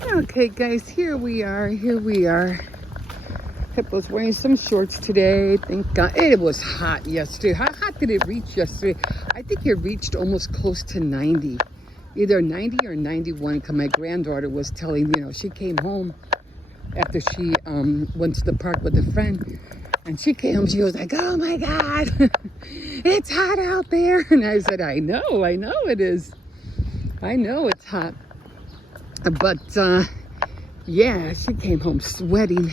Okay, guys, here we are. Hippo's wearing some shorts today. Thank God. It was hot yesterday. How hot did it reach yesterday? I think it reached almost close to 90. Either 90 or 91, because my granddaughter was telling, she came home after she went to the park with a friend. And she came home, she was like, oh my God, it's hot out there. And I said, I know it is. I know it's hot. But, yeah, she came home sweating.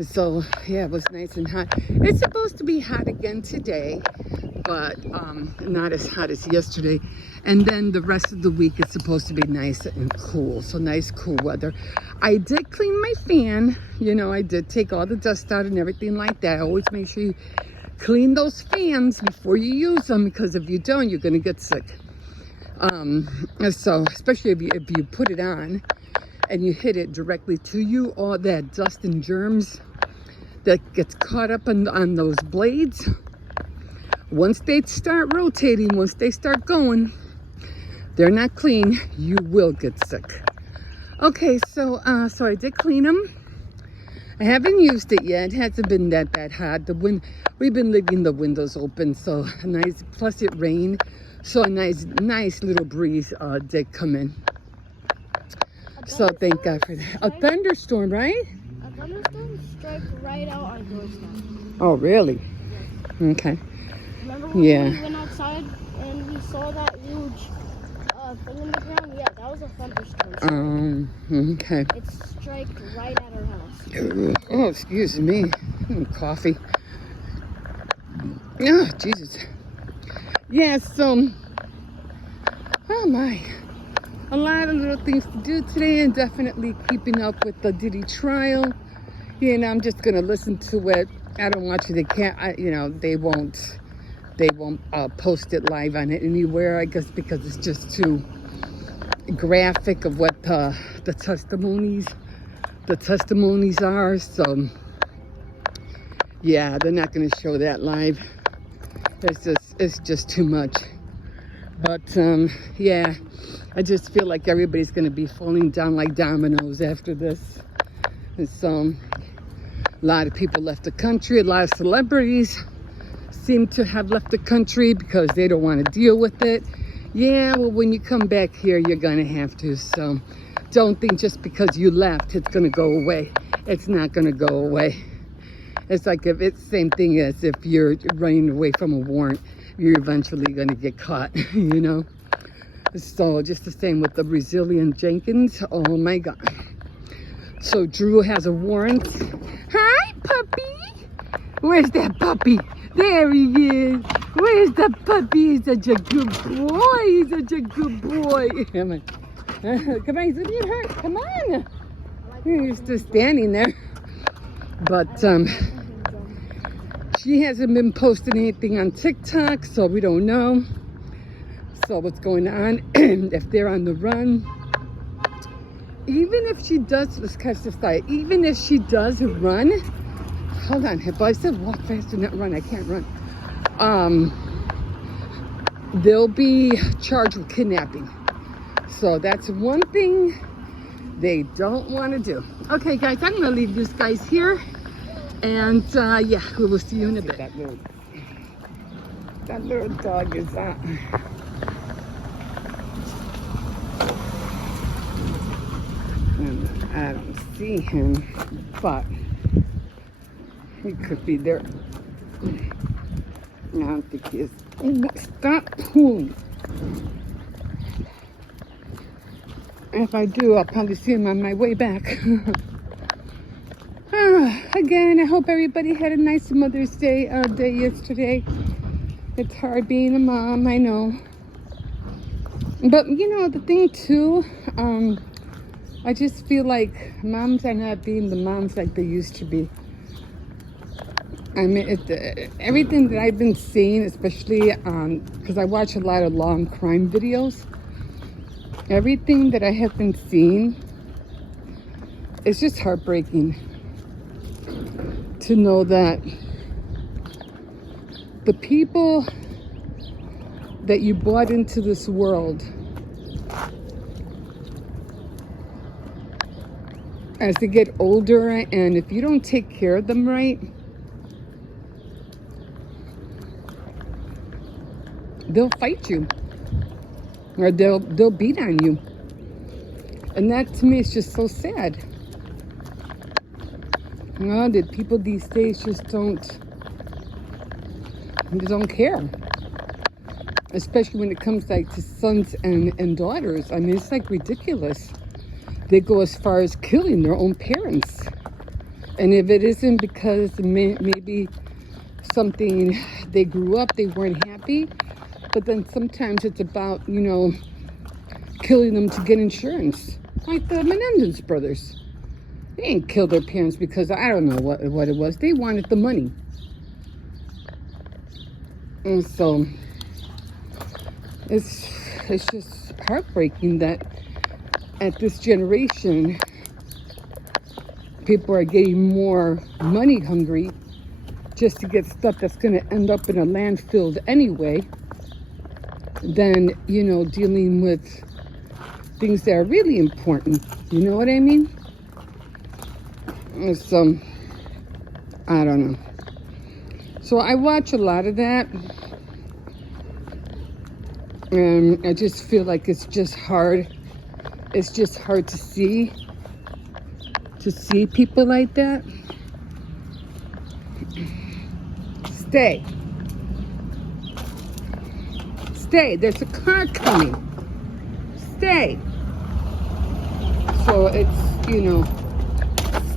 So, yeah, it was nice and hot. It's supposed to be hot again today, but not as hot as yesterday. And then the rest of the week is supposed to be nice and cool. So nice, cool weather. I did clean my fan. I did take all the dust out and everything like that. I always make sure you clean those fans before you use them, because if you don't, you're going to get sick. So especially if you put it on and you hit it directly to you, all that dust and germs that gets caught up on those blades, once they start rotating, once they start going, they're not clean, you will get sick. Okay, so I did clean them. I haven't used it yet. It hasn't been that hot. We've been leaving the windows open, so nice. Plus it rained, so a nice little breeze did come in. So thank God for that. A thunderstorm, right? A thunderstorm struck right out our doorstep. Oh, really? Yeah. Okay. Remember when we went outside and we saw that huge thing in the ground? Yeah, that was a thunderstorm. Okay. It struck right at our house. Oh, excuse me. Coffee. Oh, Jesus. Yeah, so, oh my. A lot of little things to do today, and definitely keeping up with the Diddy trial. I'm just gonna listen to it. I don't watch it. They can't. They won't post it live on it anywhere. I guess because it's just too graphic of what the testimonies are. So yeah, they're not gonna show that live. It's just too much. But yeah, I just feel like everybody's going to be falling down like dominoes after this. And so a lot of people left the country. A lot of celebrities seem to have left the country because they don't want to deal with it. Yeah, well, when you come back here, you're going to have to. So don't think just because you left, it's going to go away. It's not going to go away. It's like it's the same thing as if you're running away from a warrant. You're eventually going to get caught, So just the same with the Brazilian Jenkins. Oh my God. So Drew has a warrant. Hi, puppy. Where's that puppy? There he is. Where's the puppy? He's such a good boy. He's such a good boy. Come on. Come on, he's looking at her. Come on. He's just standing there. But she hasn't been posting anything on TikTok, so we don't know. So what's going on, if they're on the run. Even if she does, let's catch this side. Even if she does run, hold on, Hippo. I said walk faster, not run. I can't run. They'll be charged with kidnapping. So that's one thing they don't want to do. Okay, guys, I'm going to leave this guys here. And yeah, we will see you in a bit. That little dog is out. And I don't see him, but he could be there. I don't think he is. Stop pulling. If I do, I'll probably see him on my way back. Again, I hope everybody had a nice Mother's Day day yesterday. It's hard being a mom, I know. But the thing too, I just feel like moms are not being the moms like they used to be. I mean, everything that I've been seeing, especially because I watch a lot of long crime videos, everything that I have been seeing, it's just heartbreaking to know that the people that you brought into this world as they get older, and if you don't take care of them right, they'll fight you, or they'll beat on you. And that to me is just so sad. You know, that people these days just don't care. Especially when it comes like to sons and daughters. I mean, it's like ridiculous. They go as far as killing their own parents. And if it isn't because maybe something they grew up, they weren't happy, but then sometimes it's about, you know, killing them to get insurance. Like the Menendez brothers. They didn't kill their parents because I don't know what it was. They wanted the money. And so it's just heartbreaking that at this generation, people are getting more money hungry just to get stuff that's going to end up in a landfill anyway, than, you know, dealing with things that are really important. You know what I mean? So, I don't know. So I watch a lot of that. And I just feel like it's just hard. It's just hard to see people like that. Stay. There's a car coming. Stay. So it's, you know,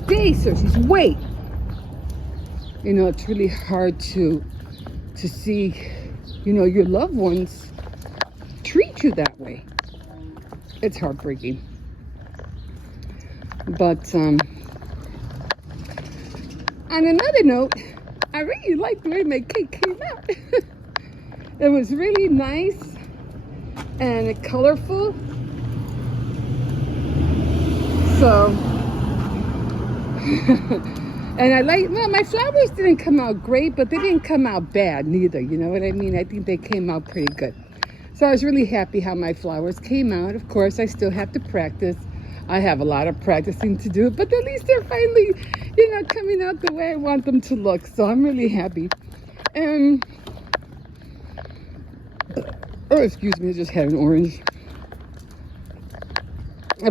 stay, sir. Just wait. You know, it's really hard to see, you know, your loved ones treat you that way. It's heartbreaking. But on another note, I really liked the way my cake came out. It was really nice and colorful. So, and I like, well, my flowers didn't come out great, but they didn't come out bad neither. You know what I mean? I think they came out pretty good. So I was really happy how my flowers came out. Of course, I still have to practice. I have a lot of practicing to do, but at least they're finally, you know, coming out the way I want them to look. So I'm really happy. And, oh, excuse me, I just had an orange.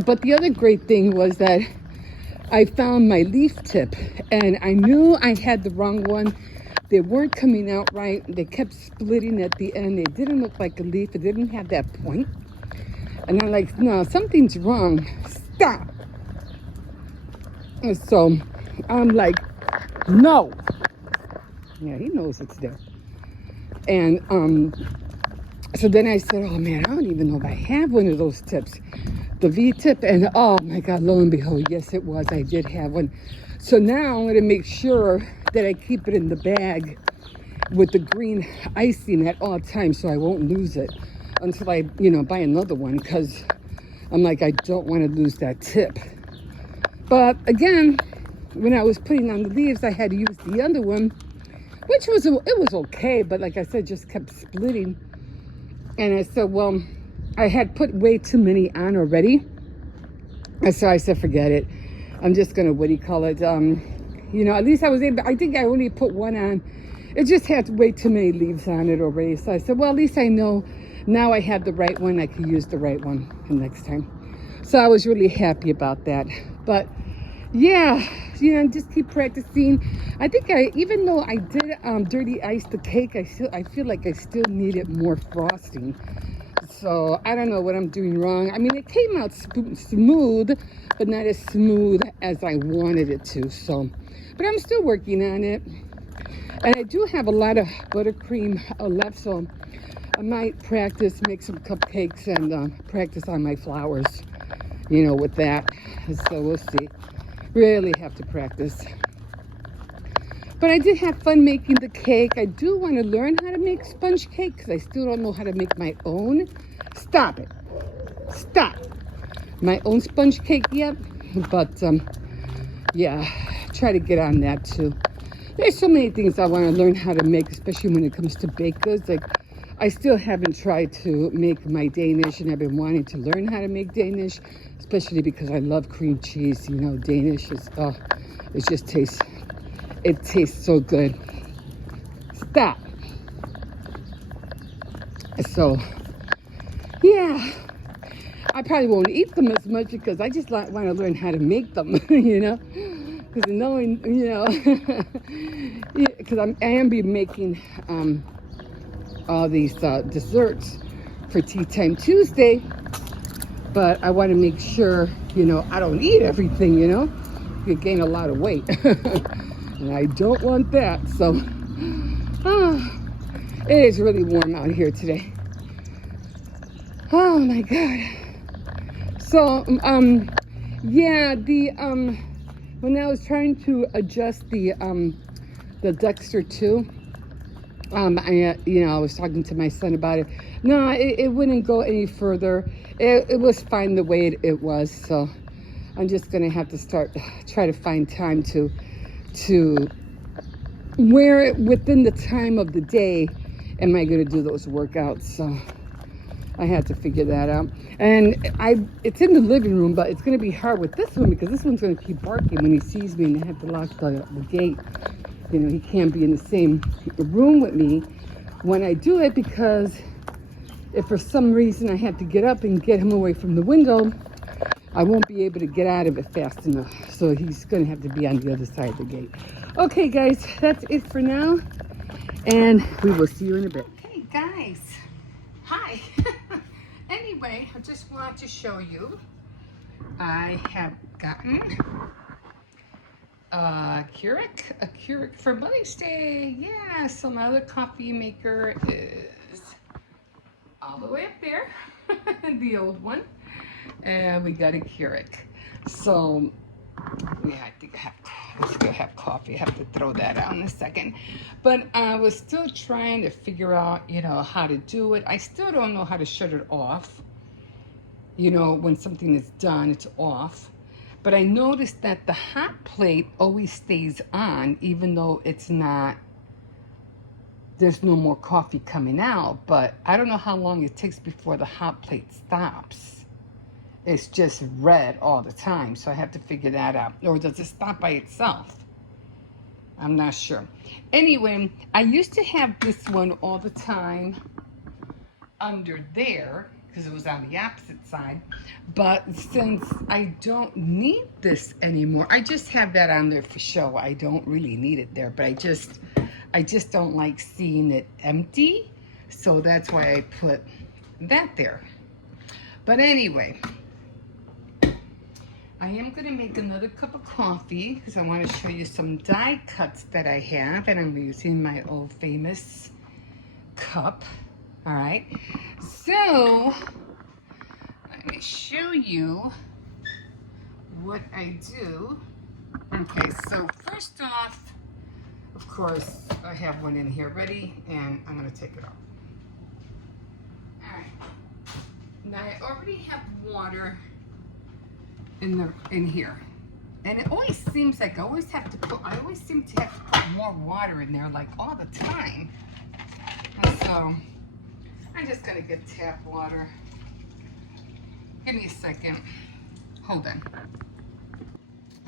But the other great thing was that I found my leaf tip, and I knew I had the wrong one. They weren't coming out right. They kept splitting at the end. They didn't look like a leaf. It didn't have that point. And I'm like, no, something's wrong. Stop. And so I'm like, no. Yeah, he knows it's there. And so then I said, oh man, I don't even know if I have one of those tips. The V tip, and oh my God, lo and behold, yes it was. I did have one. So now I'm going to make sure that I keep it in the bag with the green icing at all times so I won't lose it until I, you know, buy another one, because I'm like, I don't want to lose that tip. But again, when I was putting on the leaves, I had to use the other one, which was, it was okay, but like I said, just kept splitting. And I said, well, I had put way too many on already. And so I said, forget it. I'm just going to, what do you call it? You know, at least I was able, I think I only put one on. It just had way too many leaves on it already. So I said, well, at least I know now I have the right one. I can use the right one the next time. So I was really happy about that. But yeah, you know, just keep practicing. I think even though I did dirty ice the cake, I feel like I still needed more frosting. So I don't know what I'm doing wrong. I mean, it came out smooth, but not as smooth as I wanted it to. So, but I'm still working on it. And I do have a lot of buttercream left, so I might practice, make some cupcakes, and practice on my flowers, you know, with that. So we'll see. Really have to practice. But I did have fun making the cake. I do want to learn how to make sponge cake because I still don't know how to make my own. Stop it. Stop. My own sponge cake yet. But, yeah, try to get on that too. There's so many things I want to learn how to make, especially when it comes to baked goods. Like, I still haven't tried to make my Danish, and I've been wanting to learn how to make Danish, especially because I love cream cheese. You know, Danish is, it tastes so good. Stop. So, yeah, I probably won't eat them as much because I just want to learn how to make them, you know, because knowing, you know, because I am be making all these desserts for Tea Time Tuesday, but I want to make sure, you know, I don't eat everything, you know, you gain a lot of weight, and I don't want that. So, it is really warm out here today. Oh my God. So, yeah, when I was trying to adjust the Dexter 2, I was talking to my son about it. No, it wouldn't go any further. It was fine the way it was. So I'm just gonna have to try to find time to where within the time of the day am I gonna do those workouts. So I had to figure that out. And it's in the living room, but it's gonna be hard with this one because this one's gonna keep barking when he sees me, and I have to lock the gate. You know, he can't be in the same room with me when I do it, because if for some reason I have to get up and get him away from the window, I won't be able to get out of it fast enough. So he's going to have to be on the other side of the gate. Okay, guys, that's it for now. And we will see you in a bit. Okay, guys. Hi. Anyway, I just wanted to show you. I have gotten a Keuric for Mother's Day. Yeah, so my other coffee maker is all the way up there, the old one, and we got a Keuric. So yeah, I think let's go have coffee. I have to throw that out in a second. But I was still trying to figure out, you know, how to do it. I still don't know how to shut it off. You know, when something is done, it's off. But I noticed that the hot plate always stays on, even though it's not, there's no more coffee coming out. But I don't know how long it takes before the hot plate stops. It's just red all the time, so I have to figure that out. Or does it stop by itself? I'm not sure. Anyway, I used to have this one all the time under there, because it was on the opposite side. But since I don't need this anymore, I just have that on there for show. I don't really need it there, but I just don't like seeing it empty. So that's why I put that there. But anyway, I am going to make another cup of coffee because I want to show you some die cuts that I have, and I'm using my old famous cup. All right, so let me show you what I do. Okay, so first off, of course, I have one in here ready, and I'm going to take it off. All right, now I already have water in here, and it always seems like I always seem to have to put more water in there, like all the time. And so I'm just gonna get tap water. Give me a second. Hold on.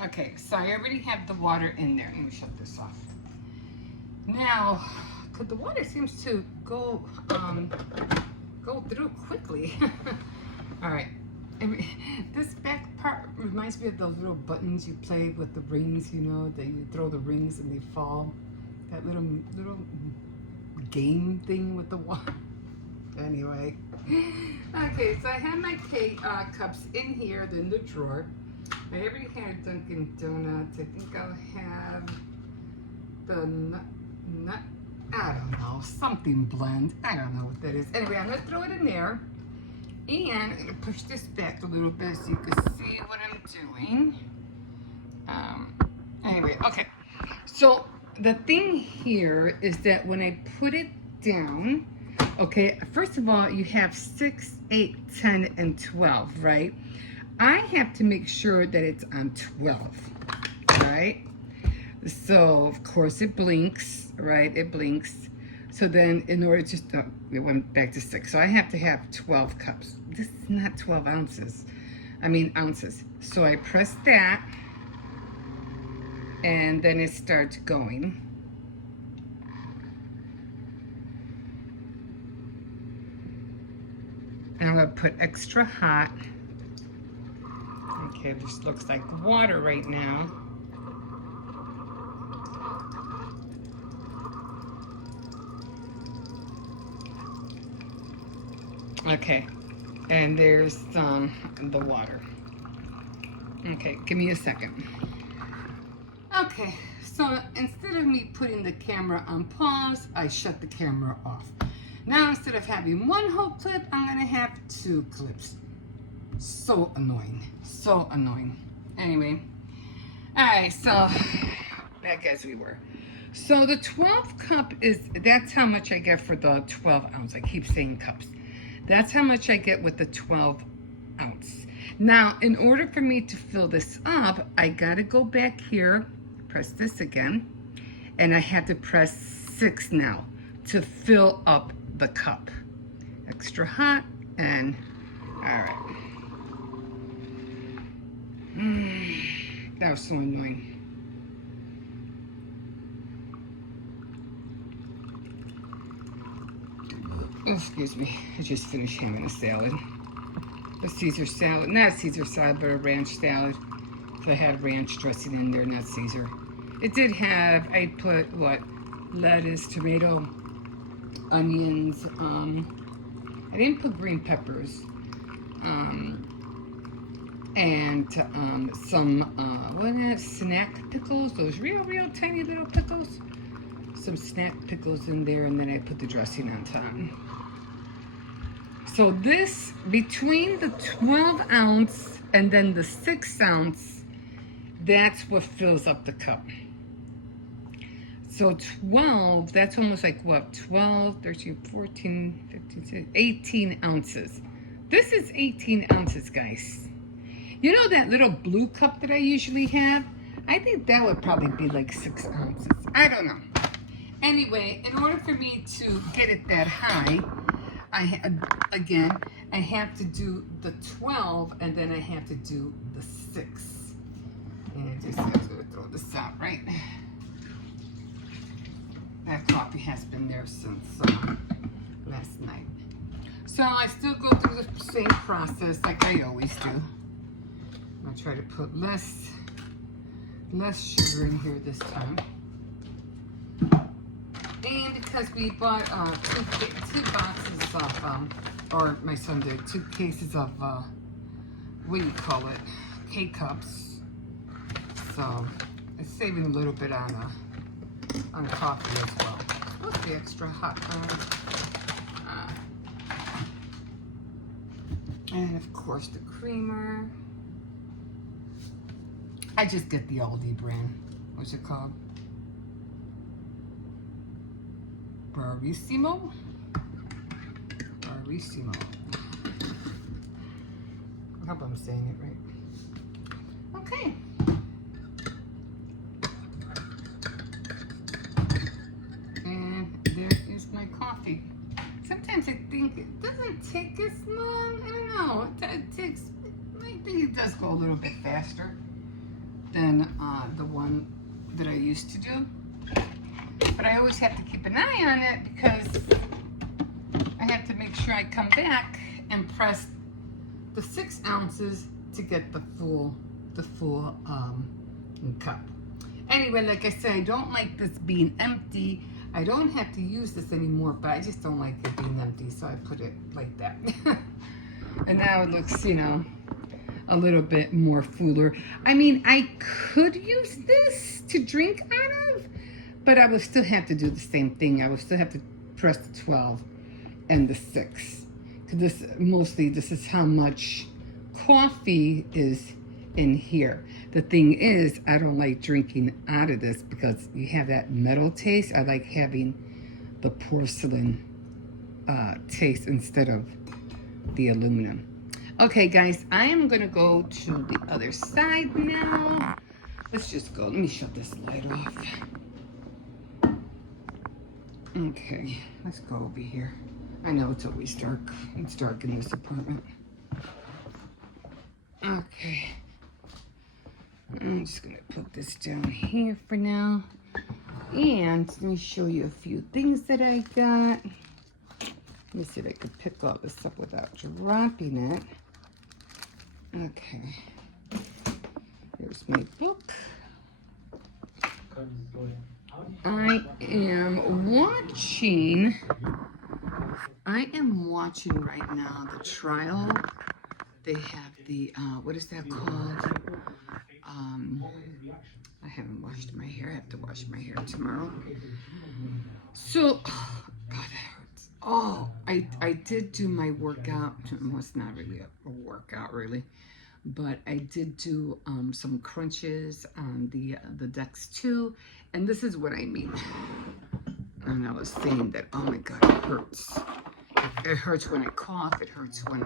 Okay, so I already have the water in there. Let me shut this off. Now, because the water seems to go through quickly. All right. This back part reminds me of those little buttons you play with the rings, you know, that you throw the rings and they fall. That little game thing with the water. Anyway, okay, so I have my cups in here, they're in the drawer. I already had Dunkin' Donuts. I think I'll have the nut, I don't know, something blend. I don't know what that is. Anyway, I'm gonna throw it in there. And I'm going to push this back a little bit so you can see what I'm doing. Anyway, okay. So the thing here is that when I put it down, okay, first of all, you have 6, 8, 10, and 12, right? I have to make sure that it's on 12, right? So, of course, it blinks, right? It blinks. So then in order to, it went back to 6. So I have to have 12 cups. This is not 12 ounces. I mean ounces. So I press that and then it starts going. And I'm gonna put extra hot. Okay, this looks like water right now. Okay, and there's the water. Okay, give me a second. Okay, so instead of me putting the camera on pause, I shut the camera off. Now instead of having one whole clip, I'm gonna have 2 clips. So annoying, so annoying. Anyway, all right, so back as we were. So the 12 cup that's how much I get for the 12 ounce. I keep saying cups. That's how much I get with the 12 ounce. Now, in order for me to fill this up, I gotta go back here, press this again, and I have to press 6 now to fill up the cup. Extra hot, and all right. That was so annoying. Oh, excuse me, I just finished having a salad. A Caesar salad, not a Caesar salad, but a ranch salad. So I had ranch dressing in there, not Caesar. It did have, I put what? Lettuce, tomato, onions. I didn't put green peppers. And some, snack pickles, those real tiny little pickles. Some snack pickles in there, and then I put the dressing on top. So this, between the 12 ounce and then the 6 ounce, that's what fills up the cup. So 12, that's almost like what, 12, 13, 14, 15, 16, 18 ounces. This is 18 ounces, guys. You know that little blue cup that I usually have? I think that would probably be like 6 ounces. I don't know. Anyway, in order for me to get it that high, I have to do the 12 and then I have to do the 6. And I just have to throw this out, right? That coffee has been there since last night. So I still go through the same process like I always do. I'm gonna try to put less sugar in here this time. And because we bought 2 boxes of, or my son did, 2 cases of, what do you call it, K-cups. So it's saving a little bit on coffee as well. It's supposed to be extra hot. And of course the creamer. I just get the Aldi brand. What's it called? Barissimo. I hope I'm saying it right. Okay. And there is my coffee. Sometimes I think it doesn't take as long. I don't know. It takes, I think it does go a little bit faster than the one that I used to do. But I always have to keep an eye on it because I have to make sure I come back and press the 6 ounces to get the full cup. Anyway, like I said, I don't like this being empty. I don't have to use this anymore, but I just don't like it being empty, so I put it like that. And now it looks, you know, a little bit more fuller. I mean, I could use this to drink out of, but I would still have to do the same thing. I would still have to press the 12 and the 6. Because this is how much coffee is in here. The thing is, I don't like drinking out of this because you have that metal taste. I like having the porcelain taste instead of the aluminum. Okay, guys, I am going to go to the other side now. Let's just go. Let me shut this light off. Okay, let's go over here. I know it's always dark. It's dark in this apartment. Okay. I'm just gonna put this down here for now. And let me show you a few things that I got. Let me see if I could pick all this up without dropping it. Okay. Here's my book. I am watching right now the trial. They have the, what is that called? I haven't washed my hair. I have to wash my hair tomorrow. So, oh, God, that hurts. Oh, I did do my workout. Well, it's not really a workout, really. But I did do some crunches on the decks too. And this is what I mean. And I was saying that, oh my God, it hurts. It hurts when I cough. It hurts when,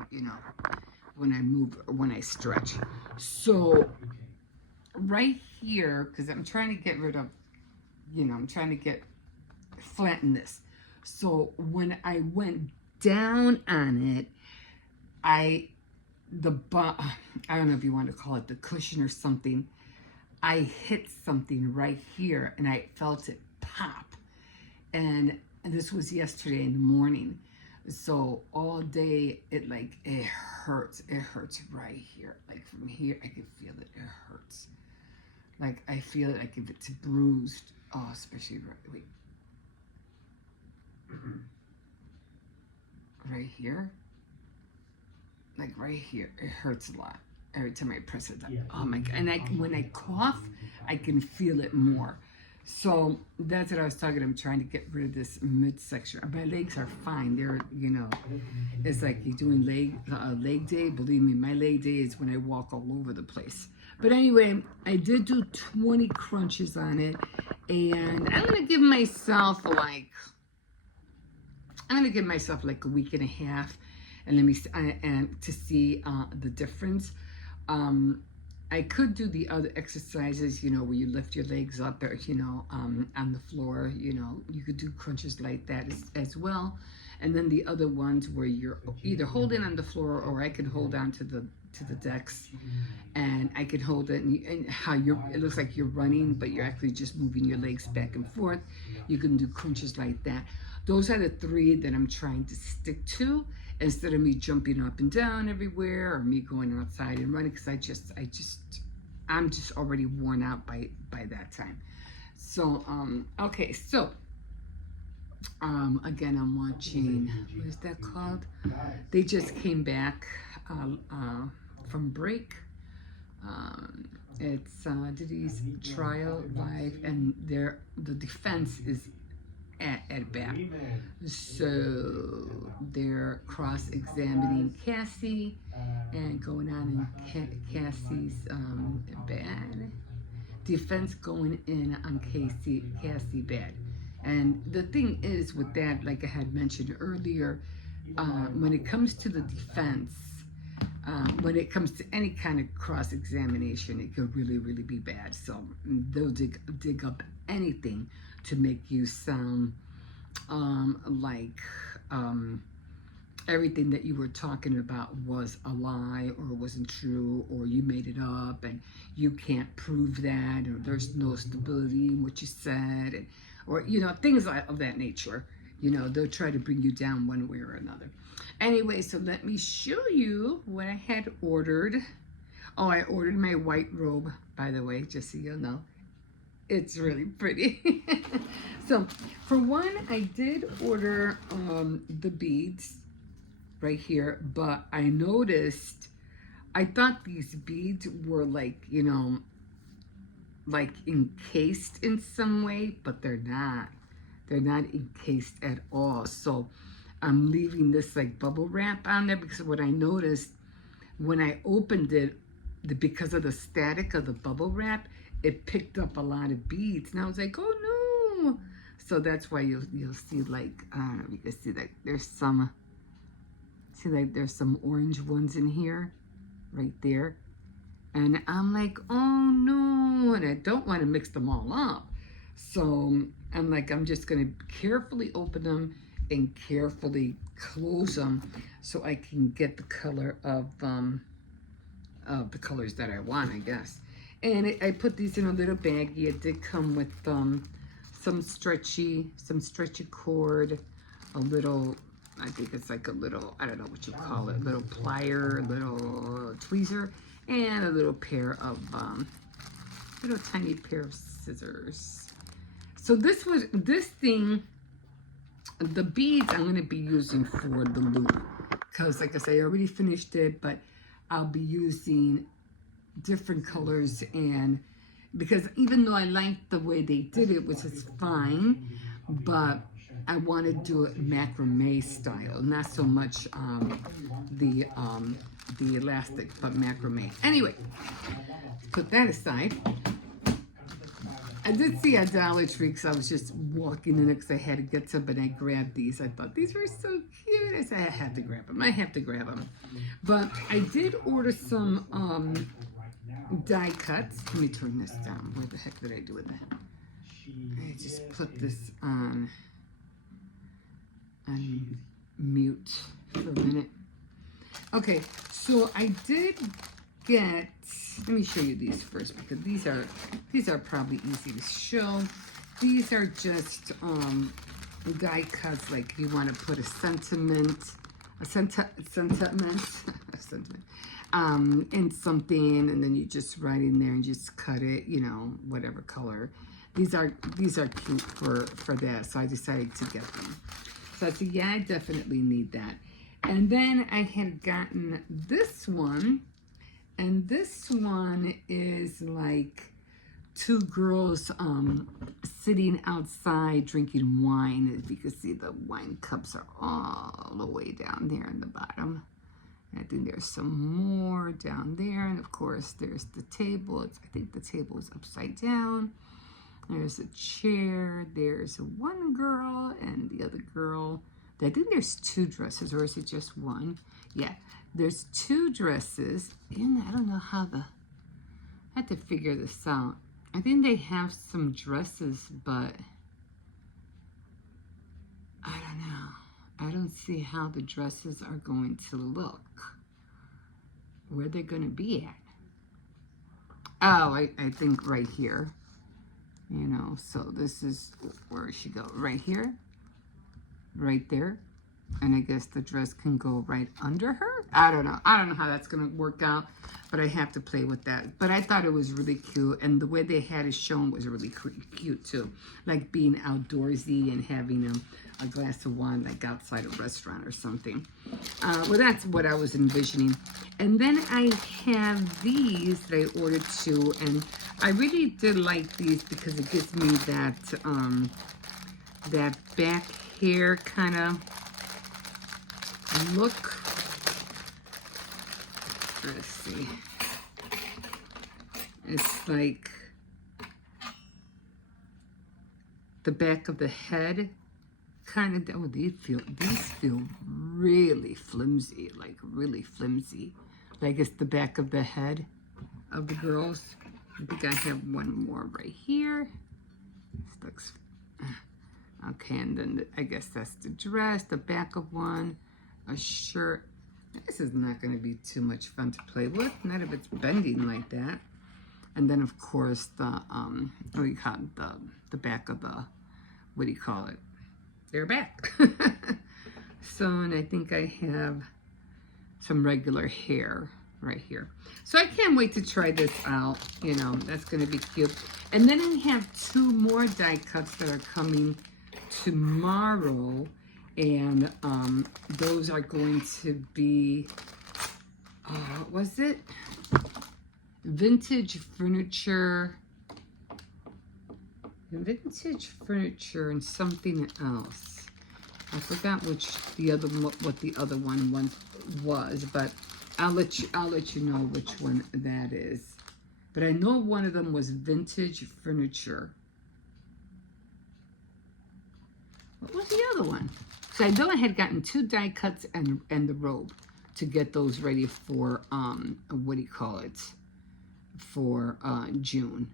when I move, or when I stretch. So right here, because I'm trying to get rid of, I'm trying to flatten this. So when I went down on it, I don't know if you want to call it the cushion or something, I hit something right here and I felt it pop. And this was yesterday in the morning. So all day it hurts. It hurts right here. Like from here, I can feel it. It hurts. Like I feel it like if it's bruised. Oh, especially right here. Like right here, it hurts a lot every time I press it down. Oh my God. And when I cough, I can feel it more. So that's what I was talking. I'm trying to get rid of this midsection. My legs are fine. They're, it's like you're doing leg day. Believe me, my leg day is when I walk all over the place. But anyway, I did do 20 crunches on it. And I'm going to give myself like a week and a half. And and to see the difference. I could do the other exercises, where you lift your legs up there, on the floor, you could do crunches like that as well. And then the other ones where you're either holding on the floor, or I can hold on to the decks, and I can hold it, and how it looks like you're running, but you're actually just moving your legs back and forth. You can do crunches like that. Those are the 3 that I'm trying to stick to, instead of me jumping up and down everywhere, or me going outside and running, because I'm just already worn out by that time. So okay, so again, I'm watching, what is that called? They just came back from break. It's Diddy's trial live, and the defense is at bat. So they're cross-examining Cassie and going on in Cassie's bad. Defense going in on Cassie bad. And the thing is with that, like I had mentioned earlier, when it comes to the defense, when it comes to any kind of cross-examination, it could really, really be bad. So they'll dig up anything to make you sound like everything that you were talking about was a lie, or wasn't true, or you made it up and you can't prove that, or there's no stability in what you said, and, or things of that nature. They'll try to bring you down one way or another. Anyway, so let me show you what I had ordered. Oh, I ordered my white robe, by the way, just so you'll know. It's really pretty. So, for one, I did order the beads right here, but I noticed, I thought these beads were like encased in some way, but they're not. They're not encased at all. So I'm leaving this like bubble wrap on there, because what I noticed when I opened it, because of the static of the bubble wrap, it picked up a lot of beads, and I was like, oh no. So that's why you'll see, like, I don't know if you can see that there's some orange ones in here, right there. And I'm like, oh no, and I don't want to mix them all up. So I'm like, I'm just gonna carefully open them and carefully close them so I can get the color of the colors that I want, I guess. And I put these in a little baggie. It did come with some stretchy cord, a little, I think it's like a little, I don't know what you call it, little plier, little tweezer, and a little pair of, little tiny pair of scissors. So this thing, the beads I'm going to be using for the loop. Because like I say, I already finished it, but I'll be using different colors, and because even though I liked the way they did it, which is fine, but I want to do it macrame style, not so much the elastic, but macrame. Anyway, put that aside. I did see a Dollar Tree because I was just walking in it because I had to get some, but I grabbed these. I thought these were so cute. I said I had to grab them. I have to grab them. But I did order some die cuts. Let me turn this down. What the heck did I do with that? I just put this on mute for a minute. Okay, so I did get, let me show you these first because these are probably easy to show. These are just die cuts, like if you want to put a sentiment in something, and then you just write in there and just cut it, you know, whatever color. These are cute for that, so I decided to get them. So I said, yeah, I definitely need that. And then I had gotten this one, and this one is like two girls sitting outside drinking wine. As you can see, the wine cups are all the way down there in the bottom. And I think there's some more down there, and of course there's the table. I think the table is upside down. There's a chair. There's one girl and the other girl. I think there's two dresses, or is it just one? Yeah, there's two dresses, and I don't know how I have to figure this out. I think they have some dresses, but I don't know. I don't see how the dresses are going to look. Where they're going to be at. Oh, I think right here. You know, so this is, where she go? Right here. Right there. And I guess the dress can go right under her. I don't know. I don't know how that's going to work out, but I have to play with that. But I thought it was really cute, and the way they had it shown was really cute too. Like being outdoorsy and having a glass of wine, like outside a restaurant or something. Well, that's what I was envisioning. And then I have these that I ordered too, and I really did like these because it gives me that that back hair kind of look. Let's see. It's like the back of the head kind of. Oh, these feel really flimsy, like really flimsy. Like it's the back of the head of the girls. I think I have one more right here. This looks okay, and then I guess that's the dress, the back of one, a shirt. This is not going to be too much fun to play with, not if it's bending like that. And then of course the what do you call it? The back of the, what do you call it? Their back. So, and I think I have some regular hair right here. So I can't wait to try this out. You know, that's going to be cute. And then I have two more die cuts that are coming tomorrow, and those are going to be what was it? Vintage furniture and something else. I forgot what the other one was, but I'll let you know which one that is. But I know one of them was vintage furniture. What was the other one? So I know I had gotten two die cuts and the robe to get those ready for what do you call it? For June.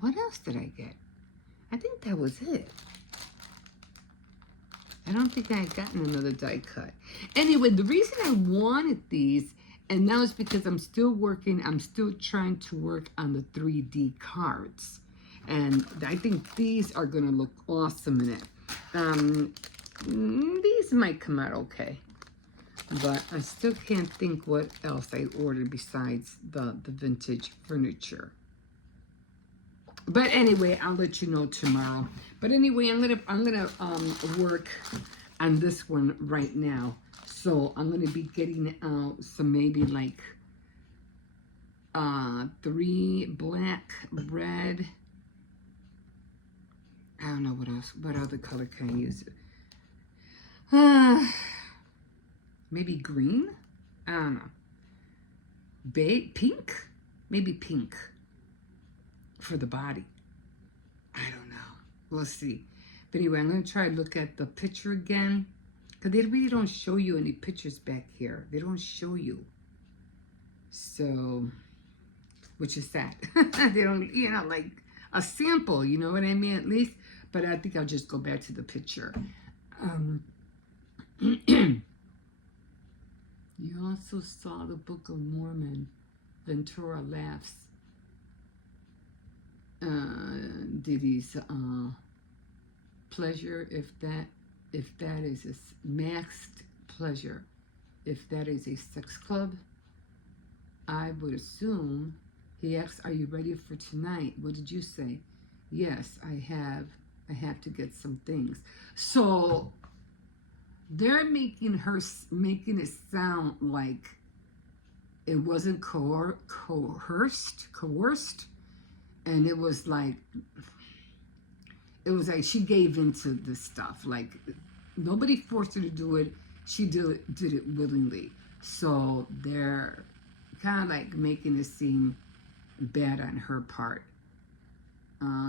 What else did I get? I think that was it. I don't think I had gotten another die cut. Anyway, the reason I wanted these, and that was because I'm still trying to work on the 3D cards. And I think these are going to look awesome in it. These might come out okay. But I still can't think what else I ordered besides the vintage furniture. But anyway, I'll let you know tomorrow. But anyway, I'm gonna work on this one right now. So I'm gonna be getting out some maybe like 3 black, red. I don't know what else. What other color can I use? Maybe green. I don't know. Pink. Maybe pink. For the body. I don't know. We'll see. But anyway, I'm going to try to look at the picture again. Because they really don't show you any pictures back here. They don't show you. So, which is sad. They don't, you know, like a sample, you know what I mean, at least. But I think I'll just go back to the picture. You also saw the Book of Mormon. Ventura laughs. Diddy's pleasure, if that is a maxed pleasure, if that is a sex club, I would assume. He asks, "Are you ready for tonight?" What did you say? Yes, I have. I have to get some things. So they're making it sound like it wasn't coerced, and it was like she gave into this stuff. Like nobody forced her to do it. She did it willingly. So they're kind of like making it seem bad on her part.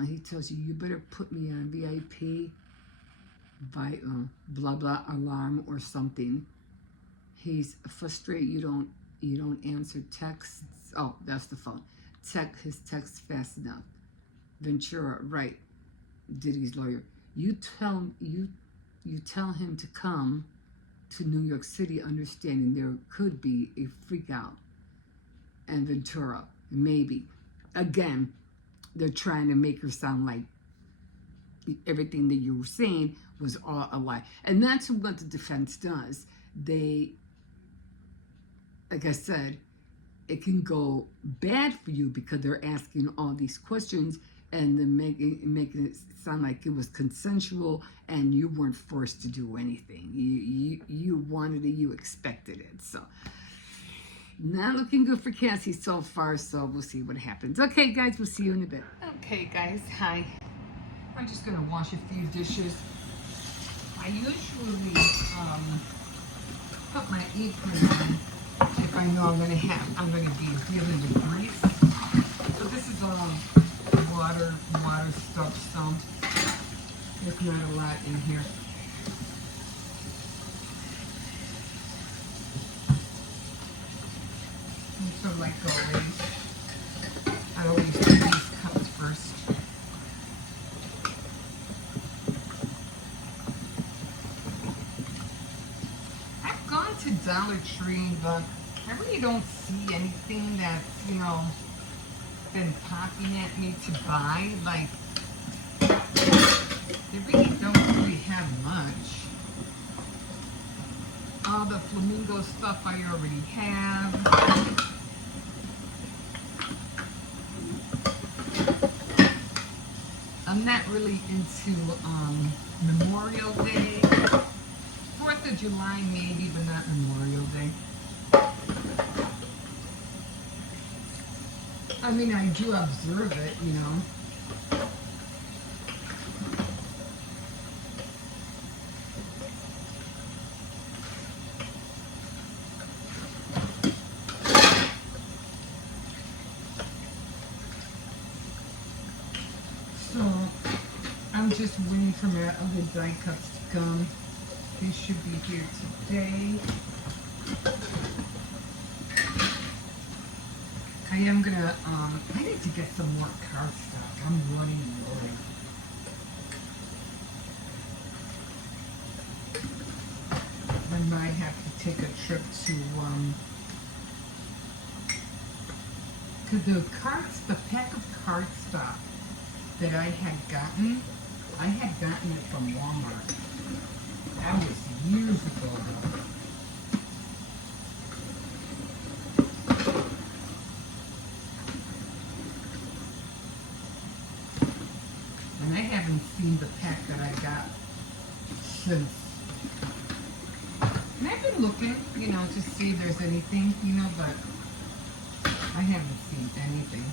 He tells you, "You better put me on VIP, blah blah alarm or something." He's frustrated. You don't answer texts. Oh, that's the phone. Check his text fast enough. Ventura, right? Diddy's lawyer. You tell him to come to New York City, understanding there could be a freak out. And Ventura, maybe. Again, they're trying to make her sound like everything that you were saying was all a lie. And that's what the defense does. They, like I said, it can go bad for you because they're asking all these questions and then making it sound like it was consensual and you weren't forced to do anything. You wanted it, you expected it. So not looking good for Cassie so far, so we'll see what happens. Okay, guys, we'll see you in a bit. Okay, guys, hi. I'm just gonna wash a few dishes. I usually put my apron on if I know I'm gonna be dealing with grease. So this is all water stuff, so there's not a lot in here. So like always, I always do these cups first. I've gone to Dollar Tree, but I really don't see anything that's, you know, been popping at me to buy. Like, they really don't really have much. All the flamingo stuff I already have. I'm not really into Memorial Day. 4th of July maybe, but not Memorial Day. I mean, I do observe it, you know. So, I'm just waiting for my other die cups to come. They should be here today. I am gonna, I need to get some more cardstock. I'm running low. might have to take a trip to the pack of cardstock that I had gotten it from Walmart. That was years ago though. And I haven't seen the pack that I got since. And I've been looking, to see if there's anything, but I haven't seen anything.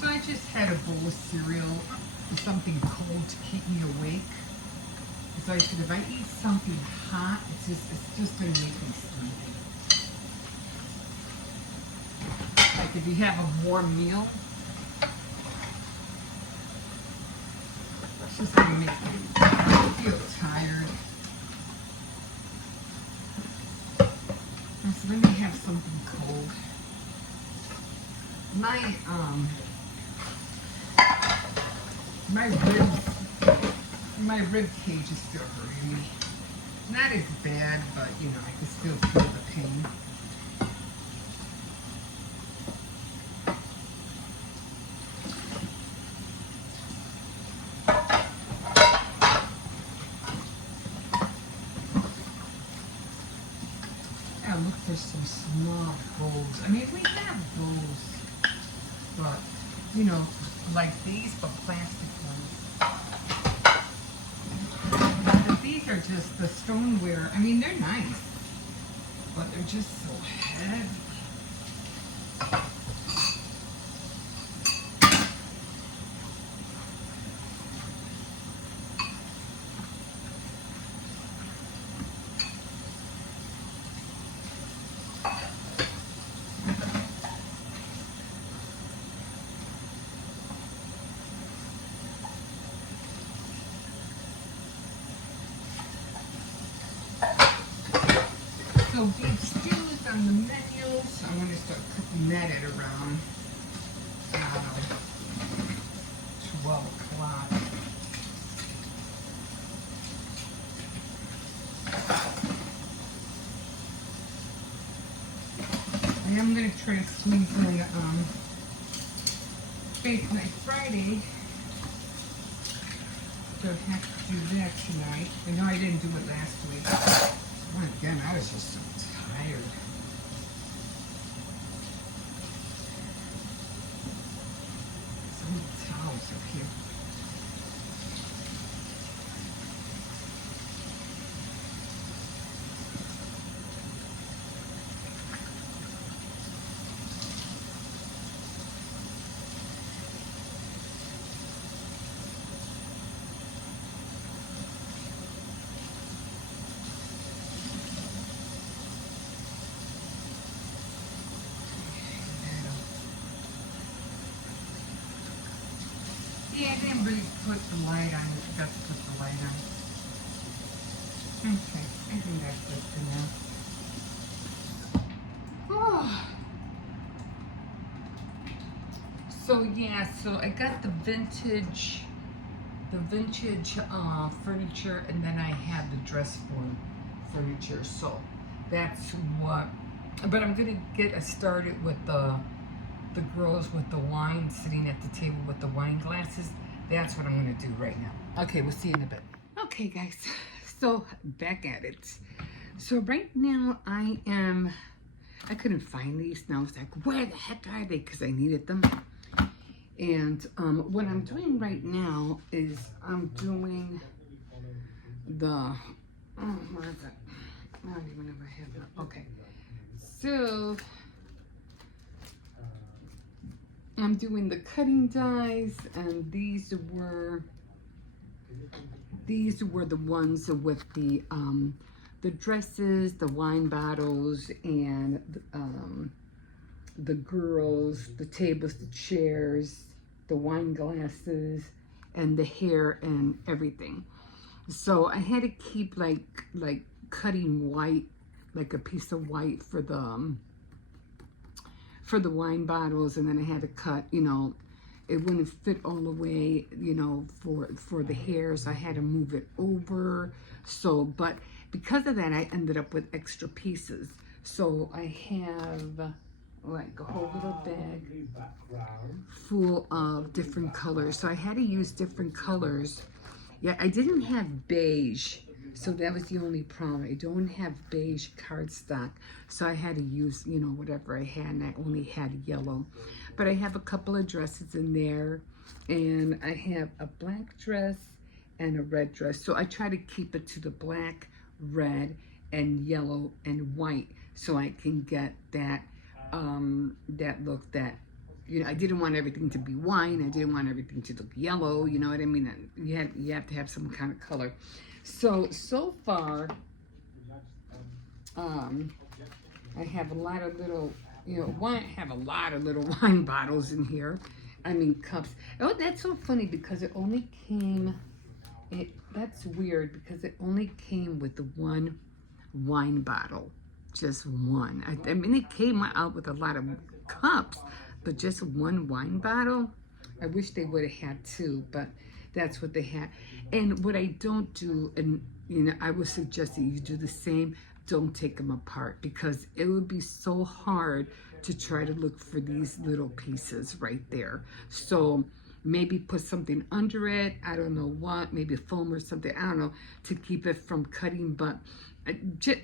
So I just had a bowl of cereal with something cold to keep me awake. So I said, if I eat something hot, it's just going to make me sleepy. Like if you have a warm meal, it's just going to make me feel tired. So let me have something cold. My rib cage is still hurting me. Not as bad, but I can still feel the pain. I look for some small bowls. I mean, we have bowls, but like these, but plastic ones. But these are just the stoneware. I mean, they're nice, but they're just so heavy. So beef stew is on the menu, so I'm going to start cooking that at around 12 o'clock. I am going to try to squeeze in Bake Night Friday. So I have to do that tonight. I know I didn't do it last week. Well, again, I was just so tired. So many towels up here. Yeah, I didn't really put the light on. I forgot to put the light on. Okay, I think that's good for now. Oh. So yeah, so I got the vintage furniture, and then I have the dress form furniture. So that's what. But I'm gonna get started with the girls with the wine sitting at the table with the wine glasses. That's what I'm going to do right now. Okay, we'll see you in a bit. Okay, guys. So, back at it. So, right now, I couldn't find these. And I was like, where the heck are they? Because I needed them. And what I'm doing right now is I'm doing the... Oh, where is it? I don't even know if I have it. Okay. So... I'm doing the cutting dies, and these were the ones with the dresses, the wine bottles, and the girls, the tables, the chairs, the wine glasses, and the hair and everything. So I had to keep like cutting white, like a piece of white for the wine bottles, and then I had to cut, it wouldn't fit all the way, you know, for the hairs. I had to move it over. So, but because of that, I ended up with extra pieces. So I have like a whole little bag full of different colors. So I had to use different colors. Yeah, I didn't have beige, so that was the only problem. I don't have beige cardstock, so I had to use, you know, whatever I had, and I only had yellow. But I have a couple of dresses in there, and I have a black dress and a red dress. So I try to keep it to the black, red, and yellow and white, so I can get that that look that, you know, I didn't want everything to be wine. I didn't want everything to look yellow. You know what I mean? You have to have some kind of color. So far, I have a lot of little, you know, I have a lot of little wine bottles in here. I mean, cups. Oh, that's so funny because it only came, that's weird because it only came with the one wine bottle. Just one. I mean, it came out with a lot of cups, but just one wine bottle. I wish they would have had two, but that's what they had. And what I don't do, and you know, I would suggest that you do the same. Don't take them apart because it would be so hard to try to look for these little pieces right there. So maybe put something under it. I don't know what, maybe foam or something. I don't know, to keep it from cutting, but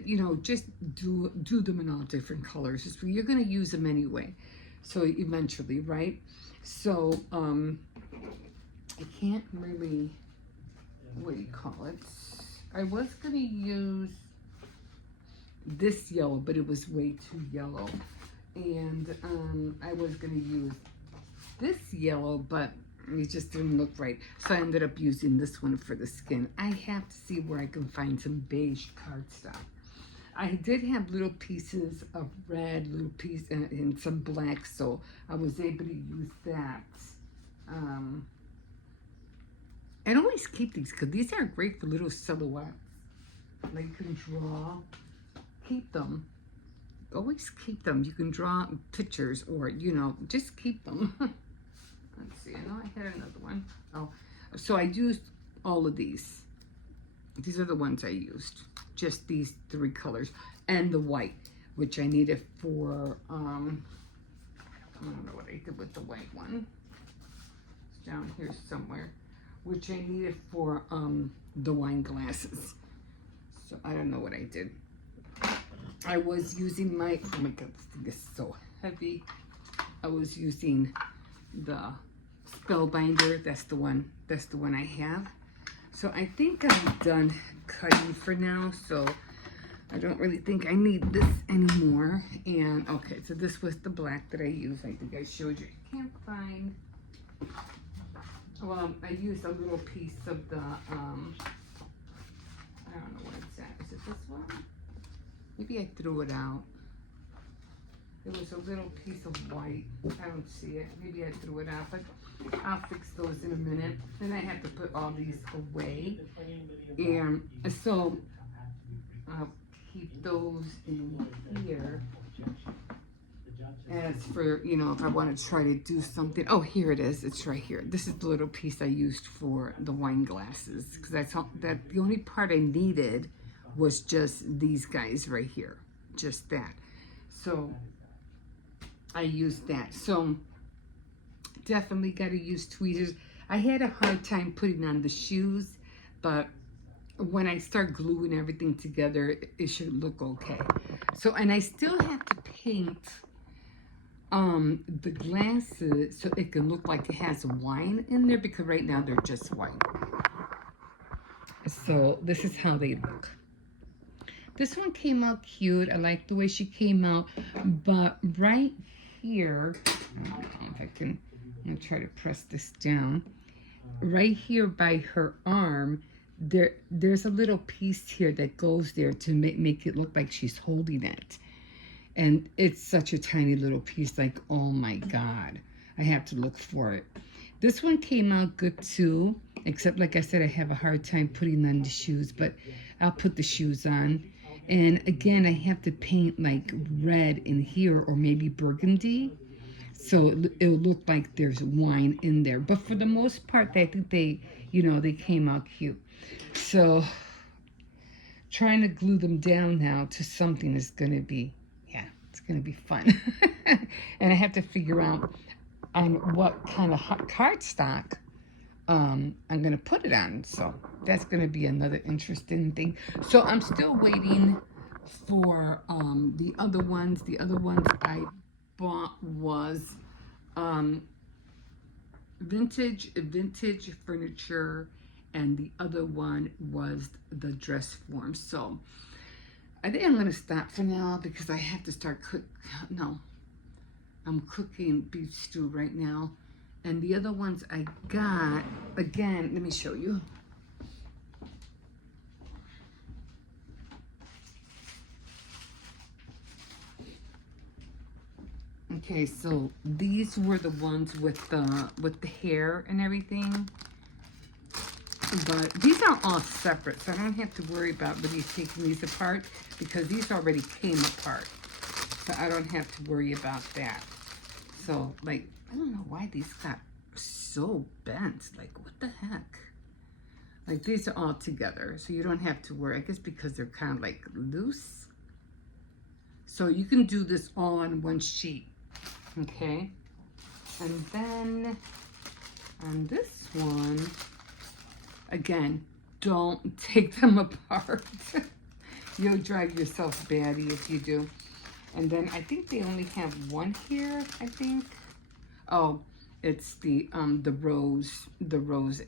you know, just do them in all different colors. Just, you're gonna use them anyway. So eventually, right? So I can't really, what do you call it? I was gonna use this yellow, but it was way too yellow. And I was gonna use this yellow, but it just didn't look right. So I ended up using this one for the skin. I have to see where I can find some beige cardstock. I did have little pieces of red, little piece, and some black, so I was able to use that. And always keep these because these are great for little silhouettes. Like you can draw, keep them. Always keep them. You can draw pictures or, you know, just keep them. Let's see, I know I had another one. Oh, so I used all of these. These are the ones I used. Just these three colors. And the white, which I needed for, I don't know what I did with the white one. It's down here somewhere. Which I needed for the wine glasses. So I don't know what I did. I was using my, oh my God, this thing is so heavy. I was using the Spellbinder. That's the one I have. So I think I'm done cutting for now. So I don't really think I need this anymore. And okay, so this was the black that I used. I think I showed you. I can't find. Well, I used a little piece of the, I don't know what it's at. Is it this one? Maybe I threw it out. There was a little piece of white. I don't see it. Maybe I threw it out, but I'll fix those in a minute. Then I have to put all these away. And so I'll keep those in here. As for, you know, if I want to try to do something. Oh, here it is. It's right here. This is the little piece I used for the wine glasses. Because that's all, that the only part I needed was just these guys right here. Just that. So I used that. So definitely got to use tweezers. I had a hard time putting on the shoes, but when I start gluing everything together, it should look okay. So, and I still have to paint the glasses so it can look like it has wine in there, because right now they're just white. So this is how they look. This one came out cute. I like the way she came out, but right here, I don't know if I can, I'm gonna try to press this down. Right here by her arm, there's a little piece here that goes there to make it look like she's holding it. And it's such a tiny little piece, like, oh my God, I have to look for it. This one came out good too, except like I said, I have a hard time putting on the shoes, but I'll put the shoes on. And again, I have to paint like red in here or maybe burgundy. So it'll look like there's wine in there. But for the most part, I think they, they came out cute. So trying to glue them down now to something is going to be, yeah, it's going to be fun. And I have to figure out on what kind of cardstock I'm going to put it on. So that's going to be another interesting thing. So I'm still waiting for the other ones. The other ones I bought was vintage furniture, and the other one was the dress form. So I think I'm going to stop for now because I have to start I'm cooking beef stew right now. And the other ones I got, again, let me show you. Okay, so these were the ones with the hair and everything. But these are all separate, so I don't have to worry about really taking these apart because these already came apart. So I don't have to worry about that. So, like, I don't know why these got so bent. Like, what the heck? Like, these are all together, so you don't have to worry. I guess because they're kind of, like, loose. So you can do this all on one sheet, okay? And then on this one, again, don't take them apart. You'll drive yourself batty if you do. And then I think they only have one here, I think. Oh, it's the rose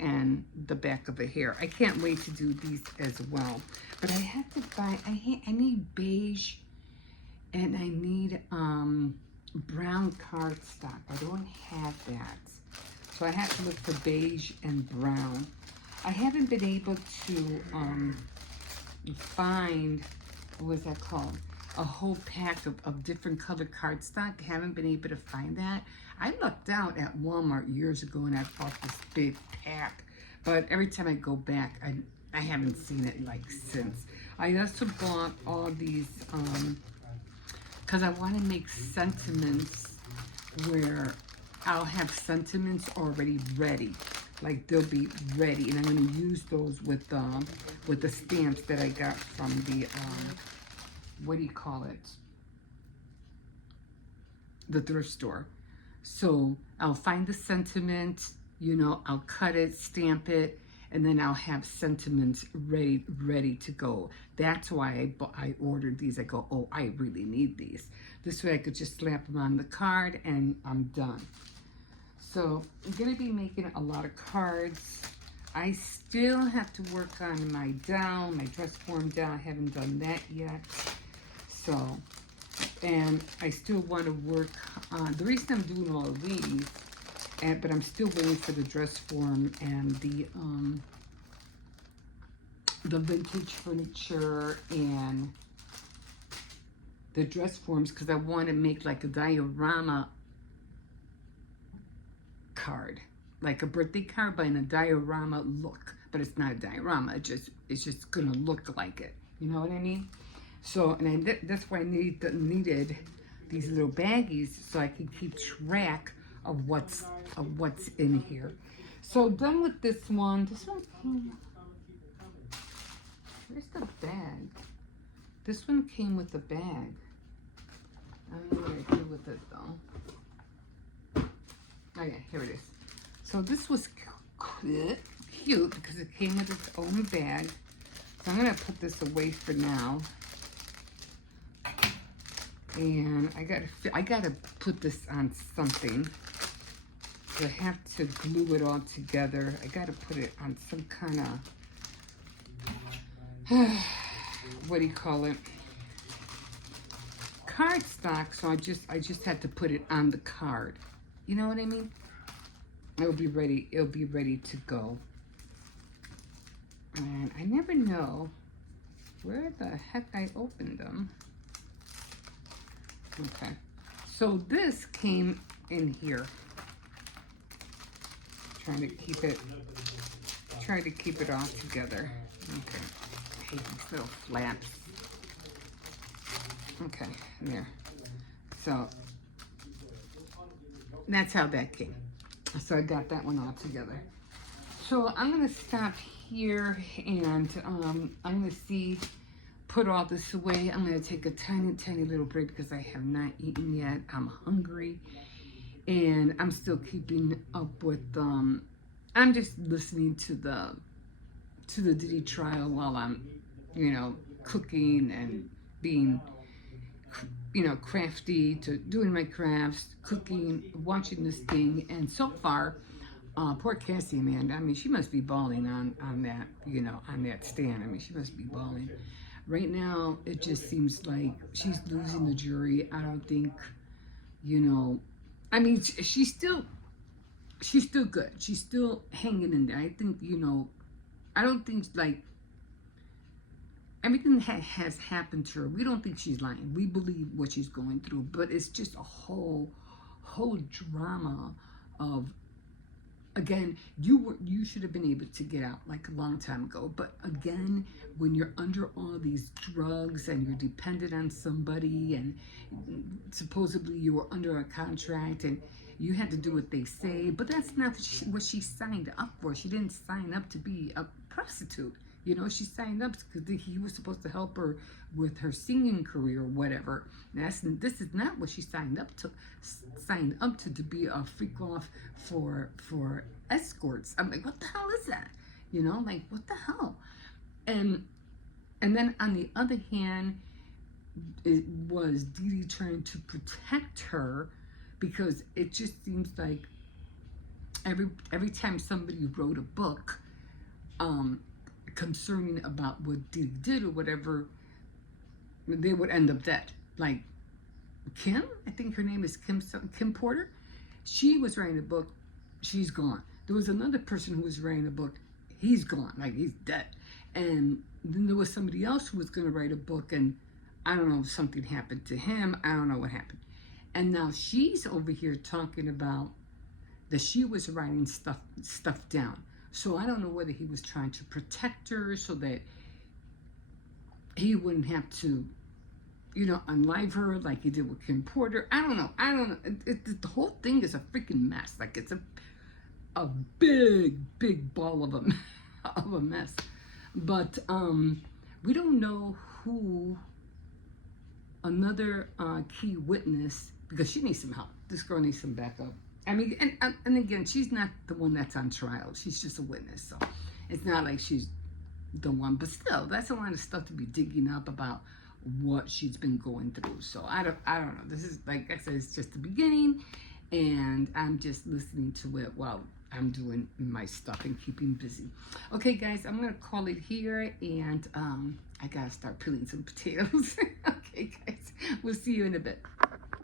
and the back of the hair. I can't wait to do these as well. But I have to buy, I need beige and I need brown cardstock. I don't have that. So I have to look for beige and brown. I haven't been able to find, what was that called? A whole pack of different colored cardstock. Haven't been able to find that. I lucked out at Walmart years ago and I bought this big pack. But every time I go back, I haven't seen it like since. I also bought all these, because I want to make sentiments where I'll have sentiments already ready. Like they'll be ready. And I'm going to use those with the stamps that I got from the, what do you call it? The thrift store. So I'll find the sentiment, I'll cut it, stamp it, and then I'll have sentiments ready to go. That's why I ordered these. I go, oh, I really need these. This way I could just slap them on the card and I'm done. So I'm gonna be making a lot of cards. I still have to work on my doll, my dress form doll. I haven't done that yet. So, and I still want to work on, the reason I'm doing all of these, but I'm still waiting for the dress form and the vintage furniture and the dress forms, because I want to make like a diorama card, like a birthday card, but in a diorama look. But it's not a diorama. It's just gonna look like it. You know what I mean? So, and that's why I needed these little baggies so I can keep track of what's in here. So done with this one. This one came. Where's the bag? This one came with the bag. I don't know what I did with it though. Oh yeah, here it is. So this was cute because it came with its own bag. So I'm gonna put this away for now. And I gotta put this on something. So I have to glue it all together. I gotta put it on some kind of what do you call it? Cardstock. So I just had to put it on the card. You know what I mean? It'll be ready to go. And I never know where the heck I opened them. Okay, so this came in here. Try to keep it all together. Okay, I hate these little flaps. Okay, there. So that's how that came. So I got that one all together. So I'm gonna stop here, and I'm gonna put all this away. I'm gonna take a tiny little break because I have not eaten yet. I'm hungry, and I'm still keeping up with. I'm just listening to the Diddy trial while I'm, cooking and being, crafty, to doing my crafts, cooking, watching this thing, and so far. Poor Cassie, man. I mean, she must be bawling on that, on that stand. I mean, she must be bawling. Right now, it just seems like she's losing the jury. I don't think, I mean, she's still good. She's still hanging in there. I think, I don't think, like, everything that has happened to her, we don't think she's lying. We believe what she's going through, but it's just a whole drama of, again, you should have been able to get out like a long time ago. But again, when you're under all these drugs and you're dependent on somebody, and supposedly you were under a contract and you had to do what they say, but that's not what she signed up for. She didn't sign up to be a prostitute. She signed up because he was supposed to help her with her singing career or whatever. This is not what she signed up to. To be a freak off for escorts. I'm like, what the hell is that? Like, what the hell? And then on the other hand, it was Dee Dee trying to protect her, because it just seems like every time somebody wrote a book, concerning about what Dee did or whatever, they would end up dead. Like Kim, I think her name is Kim Porter. She was writing a book, she's gone. There was another person who was writing a book, he's gone, like he's dead. And then there was somebody else who was going to write a book, and I don't know if something happened to him. I don't know what happened. And now she's over here talking about that she was writing stuff down. So I don't know whether he was trying to protect her so that he wouldn't have to, unlive her like he did with Kim Porter. I don't know. The whole thing is a freaking mess. Like, it's a big ball of a mess. But we don't know who another key witness, because she needs some help. This girl needs some backup. I mean, and again, she's not the one that's on trial. She's just a witness, so it's not like she's the one. But still, that's a lot of stuff to be digging up about what she's been going through. So I don't know. This is, like I said, it's just the beginning, and I'm just listening to it while I'm doing my stuff and keeping busy. Okay, guys, I'm gonna call it here, and I gotta start peeling some potatoes. Okay, guys, we'll see you in a bit.